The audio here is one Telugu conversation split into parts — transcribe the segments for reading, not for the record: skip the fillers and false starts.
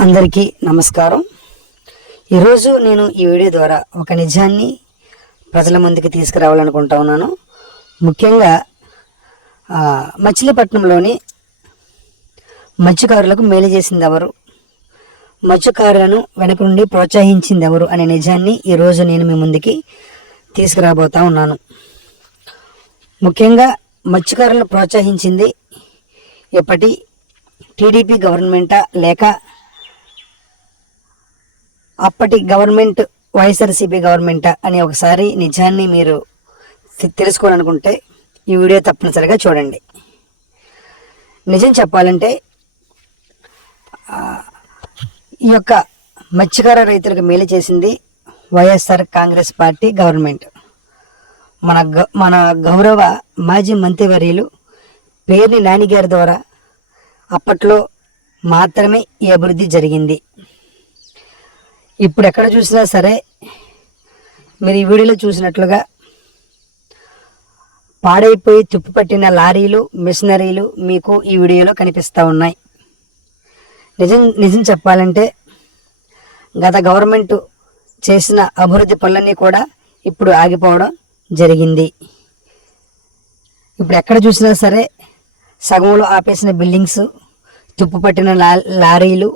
అందరికీ నమస్కారం. ఈరోజు నేను ఈ వీడియో ద్వారా ఒక నిజాన్ని ప్రజల ముందుకు తీసుకురావాలనుకుంటా ఉన్నాను. ముఖ్యంగా మచిలీపట్నంలోని మత్స్యకారులకు మేలు చేసింది ఎవరు, మత్స్యకారులను వెనక నుండి ప్రోత్సహించింది ఎవరు అనే నిజాన్ని ఈరోజు నేను మీ ముందుకి తీసుకురాబోతా ఉన్నాను. ముఖ్యంగా మత్స్యకారులను ప్రోత్సహించింది ఇప్పటి టీడీపీ గవర్నమెంటా లేక అప్పటి గవర్నమెంట్ వైఎస్ఆర్సీపీ గవర్నమెంటా అనే ఒకసారి నిజాన్ని మీరు తెలుసుకోవాలనుకుంటే ఈ వీడియో తప్పనిసరిగా చూడండి. నిజం చెప్పాలంటే ఈ యొక్క మత్స్యకార రైతులకు మేలు చేసింది వైఎస్ఆర్ కాంగ్రెస్ పార్టీ గవర్నమెంట్. మన గౌరవ మాజీ మంత్రివర్యులు పేర్ని నాని గారి ద్వారా అప్పట్లో మాత్రమే ఈ అభివృద్ధి జరిగింది. ఇప్పుడు ఎక్కడ చూసినా సరే మీరు ఈ వీడియోలో చూసినట్లుగా పాడైపోయి తుప్పుపట్టిన లారీలు, మిషనరీలు మీకు ఈ వీడియోలో కనిపిస్తూ ఉన్నాయి. నిజం చెప్పాలంటే గత గవర్నమెంట్ చేసిన అభివృద్ధి పనులన్నీ కూడా ఇప్పుడు ఆగిపోవడం జరిగింది. ఇప్పుడు ఎక్కడ చూసినా సరే సగంలో ఆపేసిన బిల్డింగ్స్, తుప్పుపట్టిన లారీలు,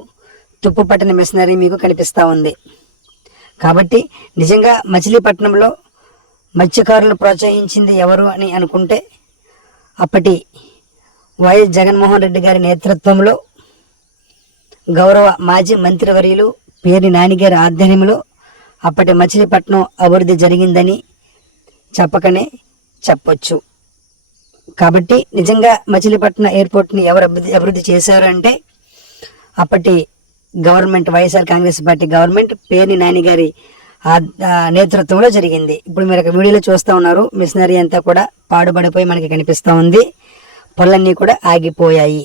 తుప్పుపట్టిన మిషనరీ మీకు కనిపిస్తూ ఉంది. కాబట్టి నిజంగా మచిలీపట్నంలో మత్స్యకారులను ప్రోత్సహించింది ఎవరు అని అనుకుంటే అప్పటి వైఎస్ జగన్మోహన్ రెడ్డి గారి నేతృత్వంలో గౌరవ మాజీ మంత్రివర్యులు పేర్ని నాని గారి ఆధ్వర్యంలో అప్పటి మచిలీపట్నం అభివృద్ధి జరిగిందని చెప్పకనే చెప్పొచ్చు. కాబట్టి నిజంగా మచిలీపట్నం ఎయిర్పోర్ట్ని ఎవరు అభివృద్ధి చేశారు అంటే అప్పటి government, YSR Congress party government Perni Nani గారి నేతృత్వంలో జరిగింది. ఇప్పుడు మీరు ఒక వీడియోలో చూస్తూ ఉన్నారు, మిషనరీ అంతా కూడా పాడుబడిపోయి మనకి కనిపిస్తూ ఉంది, పనులన్నీ కూడా ఆగిపోయాయి.